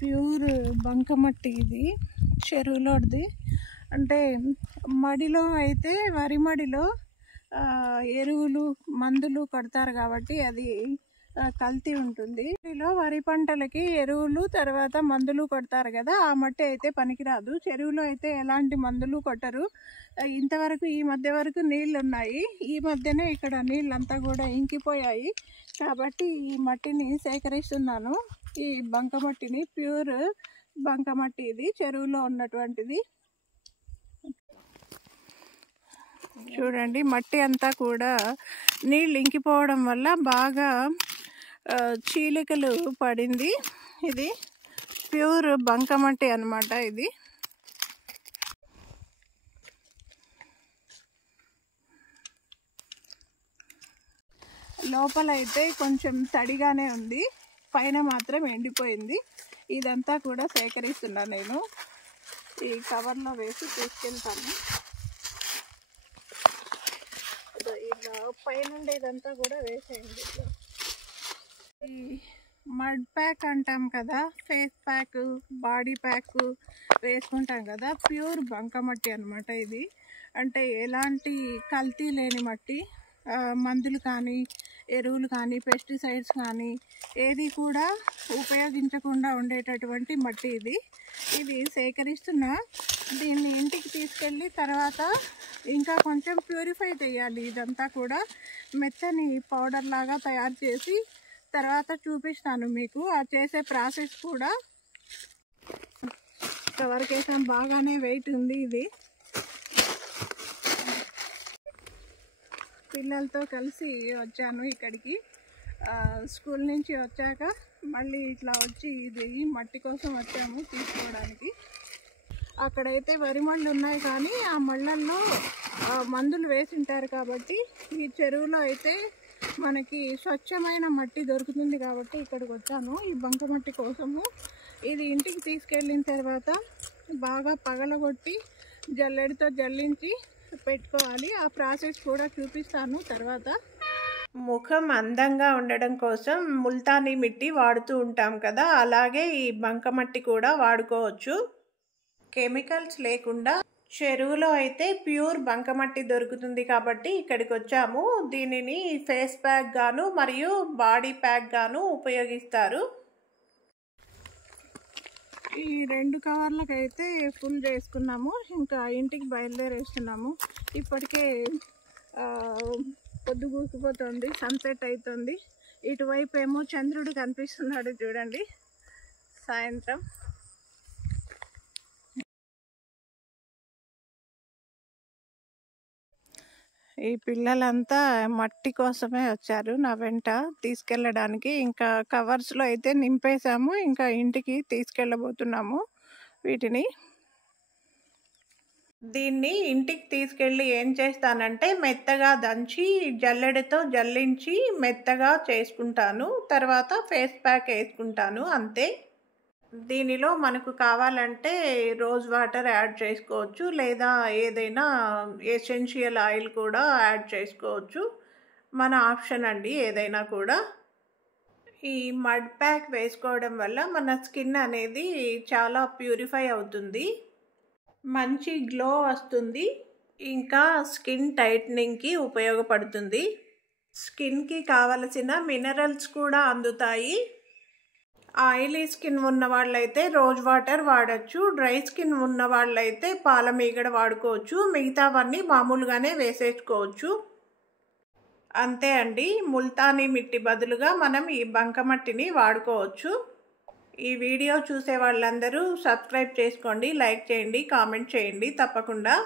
Pure బంకమట్టి ఇది చెరువులోది. అంటే మడిలో అయితే వరి మడిలో ఎరువులు మందులు కొడతారు కాబట్టి అది కల్తీ ఉంటుంది. వరి పంటలకి ఎరువులు తర్వాత మందులు కొడతారు కదా, ఆ మట్టి అయితే పనికిరాదు. చెరువులో అయితే ఎలాంటి మందులు కొట్టరు. ఇంతవరకు ఈ మధ్య వరకు నీళ్ళు ఉన్నాయి. ఈ మధ్యనే ఇక్కడ నీళ్ళంతా కూడా ఇంకిపోయాయి. కాబట్టి ఈ మట్టిని సేకరిస్తున్నాను. ఈ బంకమట్టిని ప్యూర్ బంకమట్టి ఇది చెరువులో ఉన్నటువంటిది. చూడండి, మట్టి అంతా కూడా నీళ్ళు ఇంకిపోవడం వల్ల బాగా చీలికలు పడింది. ఇది ప్యూర్ బంకమట్టి అన్నమాట. ఇది లోపలైతే కొంచెం తడిగానే ఉంది, పైన మాత్రం ఎండిపోయింది. ఇదంతా కూడా సేకరిస్తున్నాను నేను. ఈ కవర్లో వేసి తీసుకెళ్తాను. ఇలా పైన ఇదంతా కూడా వేసేయండి. ఈ మడ్ ప్యాక్ అంటాం కదా, ఫేస్ ప్యాక్, బాడీ ప్యాక్ వేసుకుంటాం కదా, ప్యూర్ బంకమట్టి అన్నమాట ఇది. అంటే ఎలాంటి కల్తీ లేని మట్టి, మందులు కానీ ఎరువులు కానీ పెస్టిసైడ్స్ కానీ ఏది కూడా ఉపయోగించకుండా ఉండేటటువంటి మట్టి ఇది. ఇది సేకరిస్తున్నా. దీన్ని ఇంటికి తీసుకెళ్ళి తర్వాత ఇంకా కొంచెం ప్యూరిఫై చేయాలి. ఇదంతా కూడా మెత్తని పౌడర్ లాగా తయారు చేసి తర్వాత చూపిస్తాను మీకు. ఆ చేసే ప్రాసెస్ కూడా. కవర్కి వేసాం, బాగానే వెయిట్ ఉంది ఇది. పిల్లలతో కలిసి వచ్చాను ఇక్కడికి. స్కూల్ నుంచి వచ్చాక మళ్ళీ ఇట్లా వచ్చి ఇది మట్టి కోసం వచ్చాము తీసుకోవడానికి. అక్కడైతే వరి మళ్ళు ఉన్నాయి కానీ ఆ మళ్ళల్లో మందులు వేసింటారు కాబట్టి ఈ చెరువులో అయితే మనకి స్వచ్ఛమైన మట్టి దొరుకుతుంది కాబట్టి ఇక్కడికి వచ్చాను ఈ బంకమట్టి కోసము. ఇది ఇంటికి తీసుకెళ్ళిన తర్వాత బాగా పగలగొట్టి జల్లెడతో జల్లించి పెట్టుకోవాలి. ఆ ప్రాసెస్ కూడా చూపిస్తాను తర్వాత. ముఖం అందంగా ఉండడం కోసం ముల్తానీ మిట్టి వాడుతూ ఉంటాం కదా, అలాగే ఈ బంకమట్టి కూడా వాడుకోవచ్చు. కెమికల్స్ లేకుండా చెరువులో అయితే ప్యూర్ బంకమట్టి దొరుకుతుంది కాబట్టి ఇక్కడికి వచ్చాము. దీనిని ఫేస్ ప్యాక్ గాను మరియు బాడీ ప్యాక్ గాను ఉపయోగిస్తారు. ఈ 2 కవర్లకైతే ఫుల్ చేసుకున్నాము. ఇంకా ఇంటికి బయలుదేరేస్తున్నాము. ఇప్పటికే పొద్దు కూసిపోతుంది, సన్సెట్ అవుతుంది. ఇటువైపు ఏమో చంద్రుడు కనిపిస్తున్నాడు చూడండి సాయంత్రం. ఈ పిల్లలంతా మట్టి కోసమే వచ్చారు నా వెంట తీసుకెళ్ళడానికి. ఇంకా కవర్స్లో అయితే నింపేశాము, ఇంకా ఇంటికి తీసుకెళ్ళబోతున్నాము వీటిని. దీన్ని ఇంటికి తీసుకెళ్ళి ఏం చేస్తానంటే మెత్తగా దంచి జల్లెడతో జల్లించి మెత్తగా చేసుకుంటాను. తర్వాత ఫేస్ ప్యాక్ వేసుకుంటాను, అంతే. దీనిలో మనకు కావాలంటే రోజ్ వాటర్ యాడ్ చేసుకోవచ్చు, లేదా ఏదైనా ఎసెన్షియల్ ఆయిల్ కూడా యాడ్ చేసుకోవచ్చు. మన ఆప్షన్ అండి ఏదైనా కూడా. ఈ మడ్ ప్యాక్ వేసుకోవడం వల్ల మన స్కిన్ అనేది చాలా ప్యూరిఫై అవుతుంది, మంచి గ్లో వస్తుంది, ఇంకా స్కిన్ టైట్నింగ్కి ఉపయోగపడుతుంది. స్కిన్కి కావలసిన మినరల్స్ కూడా అందుతాయి. ఆయిలీ స్కిన్ ఉన్న వాళ్ళైతే రోజ్ వాటర్ వాడచ్చు, డ్రై స్కిన్ ఉన్న వాళ్ళైతే పాలమీగడ వాడుకోవచ్చు. మిగతావన్నీ మామూలుగానే వేసేసుకోవచ్చు, అంతే అండి. ముల్తానీ మిట్టి బదులుగా మనం ఈ బంకమట్టిని వాడుకోవచ్చు. ఈ వీడియో చూసే వాళ్ళందరూ సబ్స్క్రైబ్ చేసుకోండి, లైక్ చేయండి, కామెంట్ చేయండి తప్పకుండా.